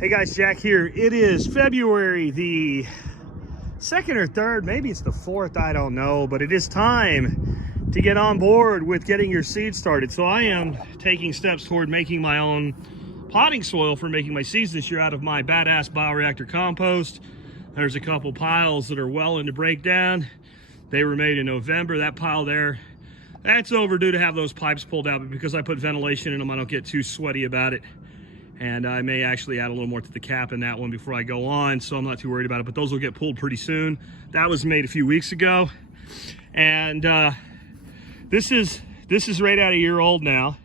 Hey guys, Jack here. It is February the 2nd or 3rd, maybe it's the 4th, I don't know, but it is time to get on board with getting your seeds started. So I am taking steps toward making my own potting soil for making my seeds this year out of my badass bioreactor compost. There's a couple piles that are well into breakdown. They were made in November. That pile there, that's overdue to have those pipes pulled out, but because I put ventilation in them, I don't get too sweaty about it. And I may actually add a little more to the cap in that one before I go on, so I'm not too worried about it, but those will get pulled pretty soon. That was made a few weeks ago. And this is right at a year old now.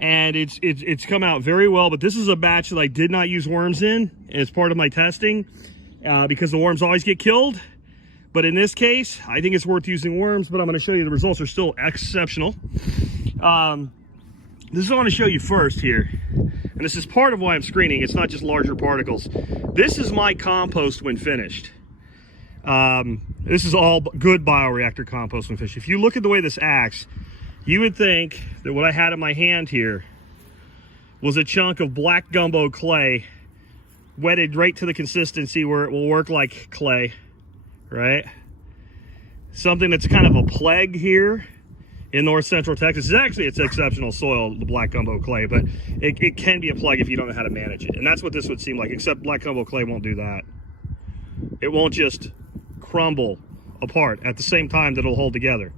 And it's come out very well, but this is a batch that I did not use worms in as part of my testing because the worms always get killed. But in this case, I think it's worth using worms, but I'm gonna show you the results are still exceptional. This is what I want to show you first here. And this is part of why I'm screening. It's not just larger particles. This is my compost when finished. This is all good bioreactor compost when finished. If you look at the way this acts, you would think that what I had in my hand here was a chunk of black gumbo clay wetted right to the consistency where it will work like clay, right? Something that's kind of a plague here in north central Texas. It's exceptional soil, the black gumbo clay, but it can be a plague if you don't know how to manage it. And that's what this would seem like, except black gumbo clay won't do that. It won't just crumble apart at the same time that it'll hold together.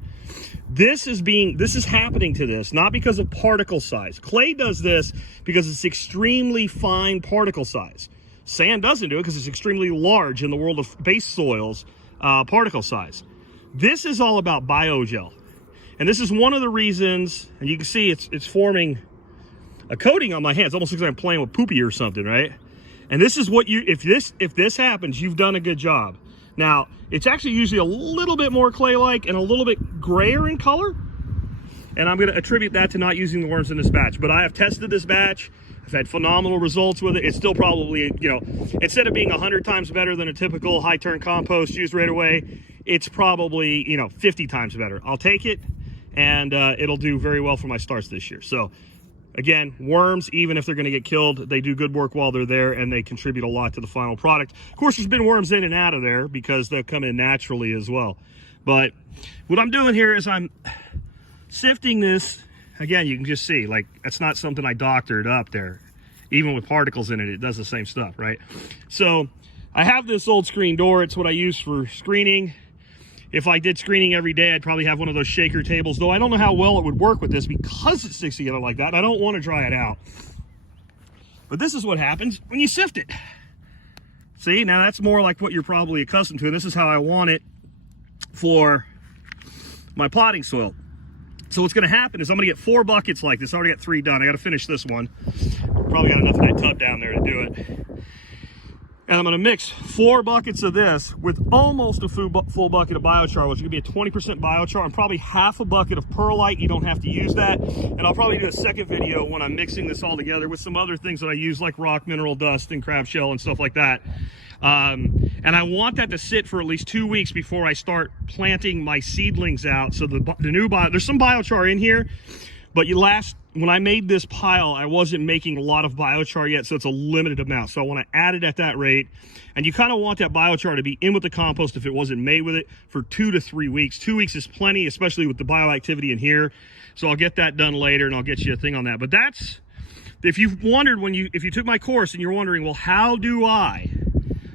This is happening to this, not because of particle size. Clay does this because it's extremely fine particle size. Sand doesn't do it because it's extremely large in the world of base soils, particle size. This is all about biogel. And this is one of the reasons, and you can see it's forming a coating on my hands. Almost looks like I'm playing with poopy or something, right? And this is what if this happens, you've done a good job. Now, it's actually usually a little bit more clay-like and a little bit grayer in color. And I'm gonna attribute that to not using the worms in this batch. But I have tested this batch. I've had phenomenal results with it. It's still probably, instead of being 100 times better than a typical high-turn compost used right away, it's probably, 50 times better. I'll take it. And it'll do very well for my starts this year. So again, worms, even if they're going to get killed, they do good work while they're there, and they contribute a lot to the final product. Of course, there's been worms in and out of there because they'll come in naturally as well. But what I'm doing here is I'm sifting this. Again, you can just see, like, that's not something I doctored up there. Even with particles in it, it does the same stuff, right? So I have this old screen door. It's what I use for screening. If I did screening every day, I'd probably have one of those shaker tables, though I don't know how well it would work with this because it sticks together like that, and I don't want to dry it out. But this is what happens when you sift it. See, now that's more like what you're probably accustomed to, and this is how I want it for my potting soil. So what's going to happen is I'm going to get 4 buckets like this. I already got 3 done. I got to finish this one. Probably got enough in that tub down there to do it. And I'm going to mix 4 buckets of this with almost a full bucket of biochar, which is going to be a 20% biochar, and probably half a bucket of perlite. You don't have to use that. And I'll probably do a second video when I'm mixing this all together with some other things that I use, like rock mineral dust and crab shell and stuff like that. And I want that to sit for at least 2 weeks before I start planting my seedlings out. So there's some biochar in here, but when I made this pile, I wasn't making a lot of biochar yet, so it's a limited amount. So I want to add it at that rate. And you kind of want that biochar to be in with the compost if it wasn't made with it for 2 to 3 weeks. 2 weeks is plenty, especially with the bioactivity in here. So I'll get that done later and I'll get you a thing on that. But that's, if you've wondered if you took my course and you're wondering, well, how do I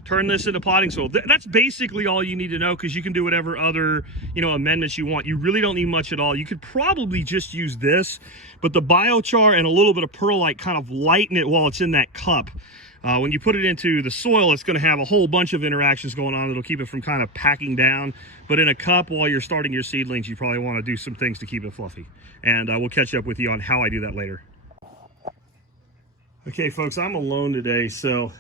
turn this into potting soil? That's basically all you need to know, because you can do whatever other amendments you want. You really don't need much at all. You could probably just use this, but the biochar and a little bit of perlite kind of lighten it while it's in that cup. When you put it into the soil, it's going to have a whole bunch of interactions going on that'll keep it from kind of packing down. But in a cup, while you're starting your seedlings, you probably want to do some things to keep it fluffy. And we'll catch up with you on how I do that later. Okay, folks, I'm alone today, so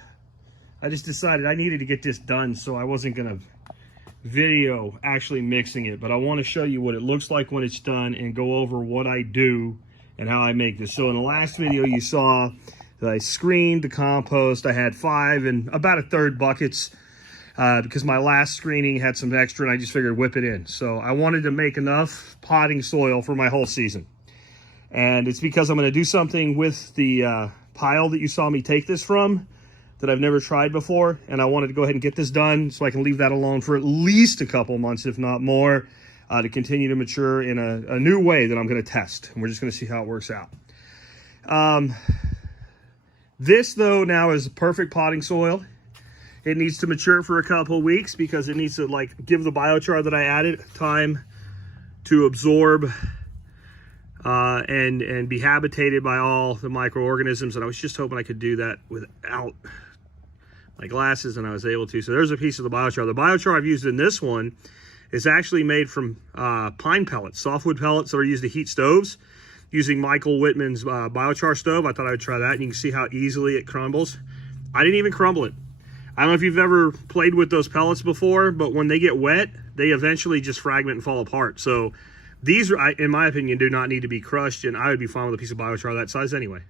I just decided I needed to get this done, so I wasn't going to video actually mixing it, but I want to show you what it looks like when it's done and go over what I do and how I make this. So in the last video, you saw that I screened the compost. I had 5 and about 1/3 buckets because my last screening had some extra, and I just figured whip it in. So I wanted to make enough potting soil for my whole season. And it's because I'm going to do something with the pile that you saw me take this from. that I've never tried before, and I wanted to go ahead and get this done so I can leave that alone for at least a couple months, if not more, to continue to mature in a new way that I'm going to test. And we're just going to see how it works out. This, though, now is perfect potting soil. It needs to mature for a couple of weeks because it needs to, like, give the biochar that I added time to absorb and be habitated by all the microorganisms. And I was just hoping I could do that without my glasses, and I was able to. So there's a piece of the biochar. The biochar I've used in this one is actually made from pine pellets, softwood pellets that are used to heat stoves. Using Michael Whitman's biochar stove, I thought I would try that, and you can see how easily it crumbles. I didn't even crumble it. I don't know if you've ever played with those pellets before, but when they get wet, they eventually just fragment and fall apart. So these, in my opinion, do not need to be crushed, and I would be fine with a piece of biochar that size anyway.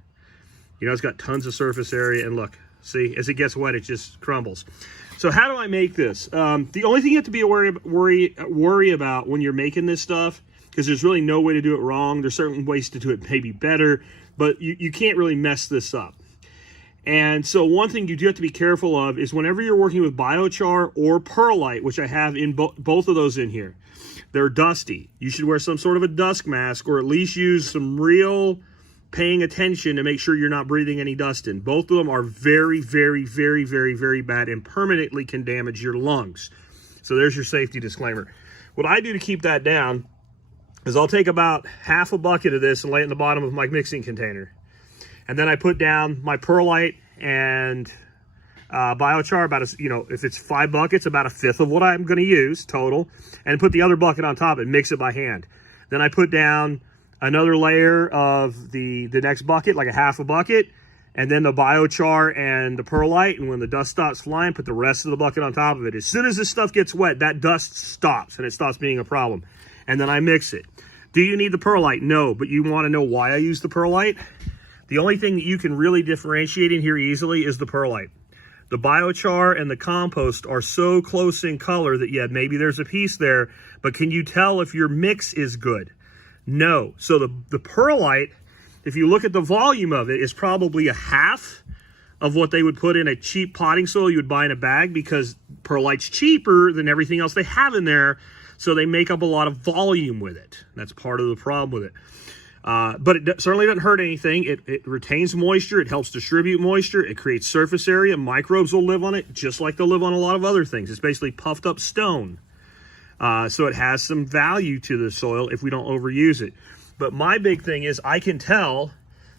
You know, it's got tons of surface area, and look, see, as it gets wet, it just crumbles. So how do I make this? The only thing you have to be worry about when you're making this stuff, because there's really no way to do it wrong. There's certain ways to do it maybe better, but you can't really mess this up. And so one thing you do have to be careful of is whenever you're working with biochar or perlite, which I have in both of those in here, they're dusty. You should wear some sort of a dust mask, or at least use some real paying attention to make sure you're not breathing any dust in. Both of them are very, very, very, very, very bad and permanently can damage your lungs. So there's your safety disclaimer. What I do to keep that down is I'll take about half a bucket of this and lay it in the bottom of my mixing container. And then I put down my perlite and biochar, about if it's 5 buckets, about 1/5 of what I'm going to use total, and put the other bucket on top and mix it by hand. Then I put down another layer of the next bucket, like a half a bucket, and then the biochar and the perlite. And when the dust stops flying, put the rest of the bucket on top of it. As soon as this stuff gets wet, that dust stops and it stops being a problem. And then I mix it. Do you need the perlite? No, but you want to know why I use the perlite? The only thing that you can really differentiate in here easily is the perlite. The biochar and the compost are so close in color that, yeah, maybe there's a piece there, but can you tell if your mix is good? No. So the perlite, if you look at the volume of it, is probably a half of what they would put in a cheap potting soil you would buy in a bag, because perlite's cheaper than everything else they have in there, so they make up a lot of volume with it. That's part of the problem with it. But it certainly doesn't hurt anything. It retains moisture. It helps distribute moisture. It creates surface area. Microbes will live on it, just like they'll live on a lot of other things. It's basically puffed up stone. So it has some value to the soil if we don't overuse it. But my big thing is I can tell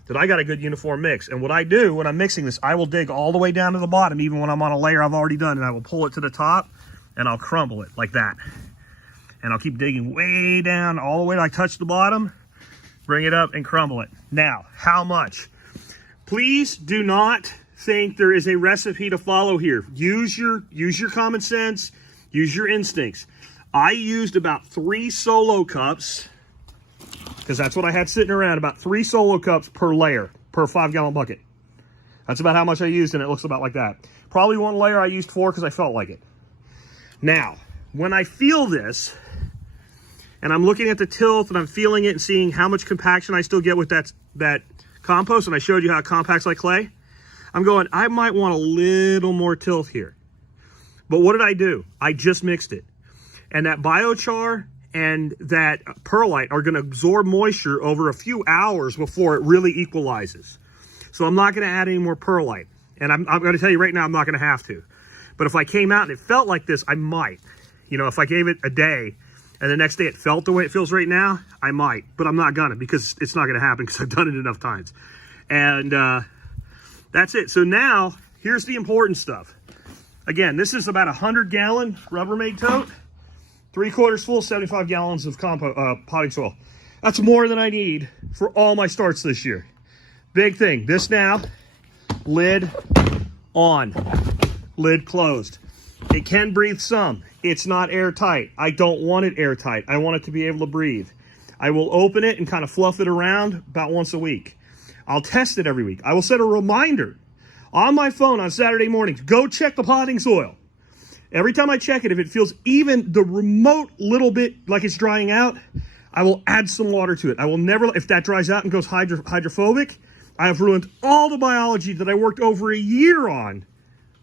that I got a good uniform mix. And what I do when I'm mixing this, I will dig all the way down to the bottom, even when I'm on a layer I've already done, and I will pull it to the top and I'll crumble it like that. And I'll keep digging way down all the way till I touch the bottom, bring it up and crumble it. Now, how much? Please do not think there is a recipe to follow here. Use your common sense, use your instincts. I used about 3 solo cups, because that's what I had sitting around, about 3 solo cups per layer, per 5-gallon bucket. That's about how much I used, and it looks about like that. Probably one layer I used 4 because I felt like it. Now, when I feel this, and I'm looking at the tilth and I'm feeling it and seeing how much compaction I still get with that compost, and I showed you how it compacts like clay, I'm going, I might want a little more tilth here. But what did I do? I just mixed it. And that biochar and that perlite are going to absorb moisture over a few hours before it really equalizes. So I'm not going to add any more perlite. And I'm going to tell you right now, I'm not going to have to. But if I came out and it felt like this, I might. You know, if I gave it a day and the next day it felt the way it feels right now, I might. But I'm not going to, because it's not going to happen, because I've done it enough times. And that's it. So now, here's the important stuff. Again, this is about a 100-gallon Rubbermaid tote. 3/4 full, 75 gallons of potting soil. That's more than I need for all my starts this year. Big thing. This now, lid on, lid closed. It can breathe some. It's not airtight. I don't want it airtight. I want it to be able to breathe. I will open it and kind of fluff it around about once a week. I'll test it every week. I will set a reminder on my phone on Saturday mornings. Go check the potting soil. Every time I check it, if it feels even the remote little bit like it's drying out, I will add some water to it. I will never, if that dries out and goes hydrophobic, I have ruined all the biology that I worked over a year on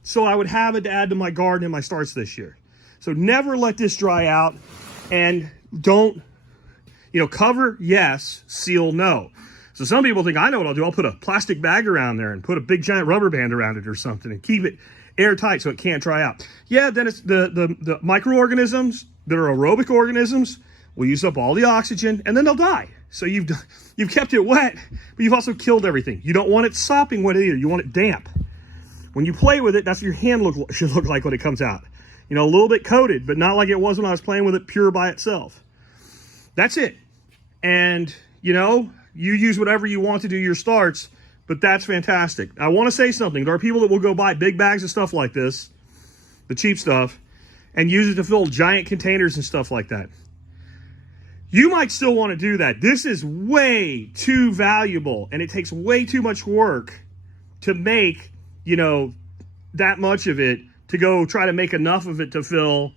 so I would have it to add to my garden and my starts this year. So never let this dry out, and don't, cover, yes, seal, no. So some people think, I know what I'll do. I'll put a plastic bag around there and put a big giant rubber band around it or something and keep it airtight so it can't dry out. Yeah, then it's the microorganisms that are aerobic organisms will use up all the oxygen and then they'll die. So you've kept it wet, but you've also killed everything. You don't want it sopping wet either. You want it damp. When you play with it, that's what your hand should look like when it comes out. A little bit coated, but not like it was when I was playing with it pure by itself. That's it. And, you use whatever you want to do your starts, but that's fantastic. I want to say something. There are people that will go buy big bags of stuff like this, the cheap stuff, and use it to fill giant containers and stuff like that. You might still want to do that. This is way too valuable, and it takes way too much work to make, that much of it, to go try to make enough of it to fill,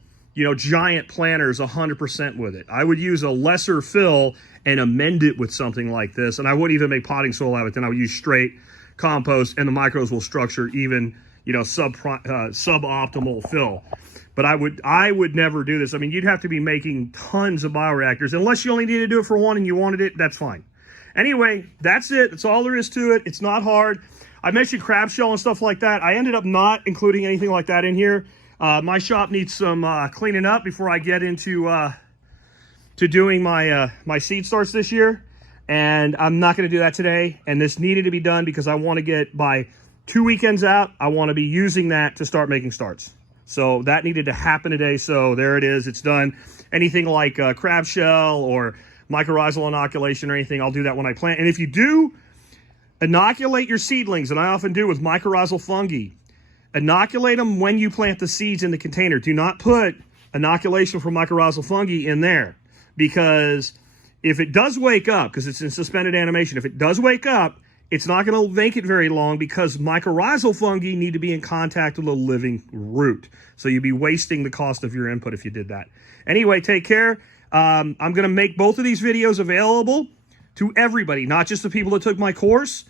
giant planters 100% with it. I would use a lesser fill and amend it with something like this. And I wouldn't even make potting soil out of it. Then I would use straight compost, and the micros will structure even, suboptimal fill. But I would never do this. I mean, you'd have to be making tons of bioreactors. Unless you only need to do it for one and you wanted it, that's fine. Anyway, that's it. That's all there is to it. It's not hard. I mentioned crab shell and stuff like that. I ended up not including anything like that in here. My shop needs some cleaning up before I get into to doing my seed starts this year, and I'm not going to do that today. And this needed to be done because I want to get, by 2 weekends out, I want to be using that to start making starts. So that needed to happen today. So there it is. It's done. Anything like crab shell or mycorrhizal inoculation or anything, I'll do that when I plant. And if you do inoculate your seedlings, and I often do with mycorrhizal fungi, inoculate them when you plant the seeds in the container. Do not put inoculation for mycorrhizal fungi in there, because if it does wake up, because it's in suspended animation, if it does wake up, it's not going to make it very long, because mycorrhizal fungi need to be in contact with a living root. So you'd be wasting the cost of your input if you did that. Anyway, take care. I'm going to make both of these videos available to everybody, not just the people that took my course.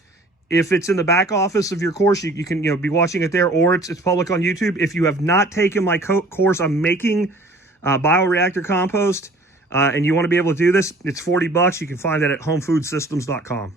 If it's in the back office of your course, you can be watching it there, or it's public on YouTube. If you have not taken my course on making bioreactor compost, and you want to be able to do this, it's $40. You can find that at homefoodsystems.com.